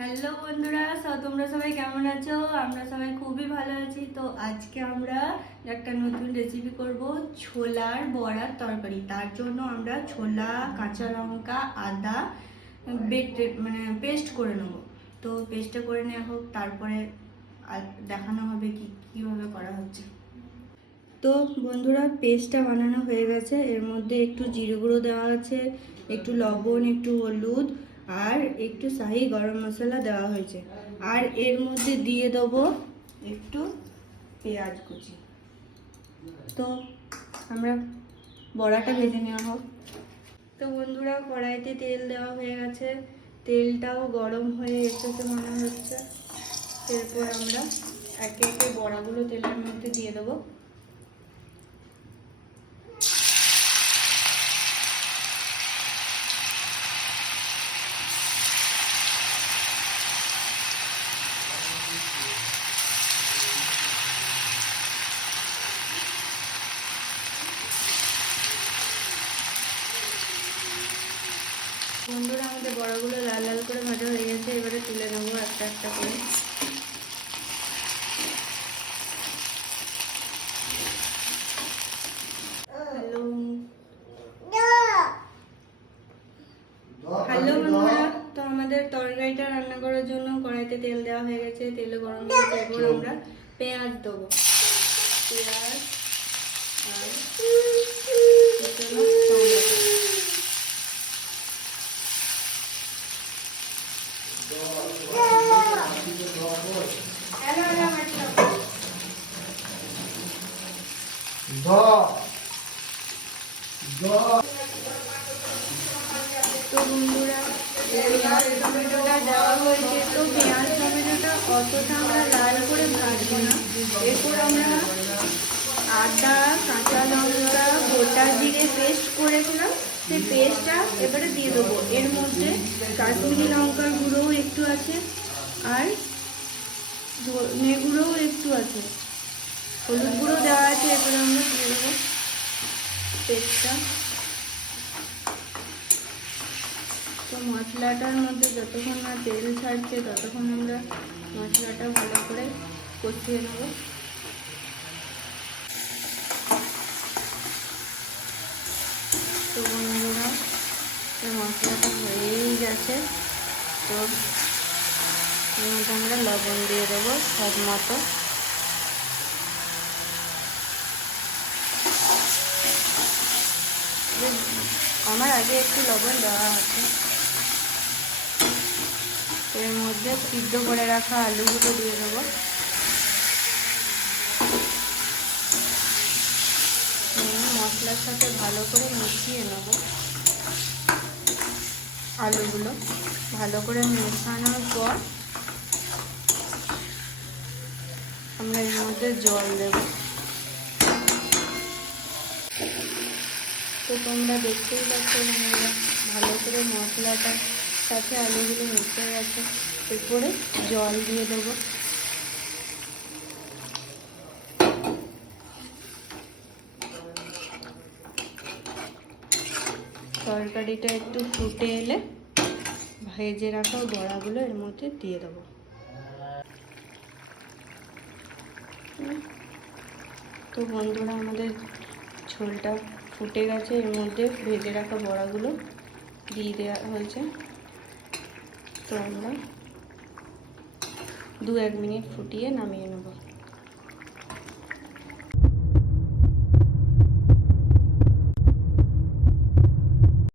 Hello বন্ধুরা, তোমরা সবাই কেমন আছো? আমরা সবাই খুবই ভালো আছি। তো আজকে আমরা একটা নতুন রেসিপি করব, ছোলার বড়ার তরকারি। তার জন্য আমরা ছোলা, কাঁচা লঙ্কা, আদা পেস্ট করে নেব। তো পেস্টটা করে নেওয়া হোক, তারপরে দেখানো হবে কীভাবে করা হচ্ছে। তো বন্ধুরা, পেস্টটা বানানো হয়ে গেছে। এর মধ্যে একটু জিরে গুঁড়ো দেওয়া আছে, একটু লবণ, একটু হলুদ আর একটু শাহি গরম মশলা দেওয়া হয়েছে। আর এর মধ্যে দিয়ে দেবো একটু পেঁয়াজ কুচি। তো আমরা বড়াটা ভেজে নেওয়া হোক। তো বন্ধুরা, কড়াইতে তেল দেওয়া হয়ে গেছে, তেলটাও গরম হয়ে এসেছে মনে হচ্ছে। এরপর আমরা একে একে বড়াগুলো তেলের মধ্যে দিয়ে দেবো। বন্ধুরা, আমাদের বড়াগুলো লাল লাল করে ভাজা হয়ে গেছে। এবারে তুলে নেবো একটা একটা করে। হ্যালো বন্ধুরা, তো আমাদের তরকারিটা রান্না করার জন্য কড়াইতে তেল দেওয়া হয়ে গেছে, তেল গরম হয়েছে। এরপর আমরা পেঁয়াজ দেবো, পেঁয়াজ আর তো বন্ধুরা, পেঁয়াজ টমেটোটা দেওয়া হয়েছে। তো পেঁয়াজ টমেটোটা অতটা আমরা লাল করে ভাজবো না। এরপর আমরা আদা, কাঁচা লঙ্কা, গোটা জিরে পেস্ট করেছিলাম, সেই পেস্টটা এবারে দিয়ে দেবো। এর মধ্যে কাশ্মীরি লঙ্কার গুঁড়োও একটু আছে আর ধনে গুঁড়োও একটু আছে, হলুদ গুঁড়ো দেওয়া আছে। এরপরে আমরা দিয়ে দেবো পেস্টটা। তো মশলাটার মধ্যে যতক্ষণ না তেল ছাড়ছে ততক্ষণ আমরা মশলাটা ভালো করে কষিয়ে নেব। তো বন্ধুরা, মশলাটা হয়েই গেছে। তো এর মধ্যে আমরা লবণ দিয়ে দেবো স্বাদ মতো। আমার আগে একটু লবণ দেওয়া আছে। এর মধ্যে সিদ্ধ করে রাখা আলুগুলো দিয়ে দেবো। মশলার সাথে ভালো করে মিশিয়ে নেব। আলুগুলো ভালো করে মেশানোর পর আমরা এর মধ্যে জল দেব। তো তোমরা দেখতেই পাচ্ছ বন্ধুরা, ভালো করে মশলাটার সাথে আলুগুলো মিশে গেছে। এরপরে জল দিয়ে দেবো। তরকারিটা একটু ফুটে এলে ভেজে রাখা বড়াগুলো এর মধ্যে দিয়ে দেবো। তো বন্ধুরা, আমাদের ঝোলটা ফুটে গেছে। এর মধ্যে ভেজে রাখা বড়াগুলো দিয়ে দেওয়া হয়েছে। তো আমরা 2-1 মিনিট ফুটিয়ে নামিয়ে নেব।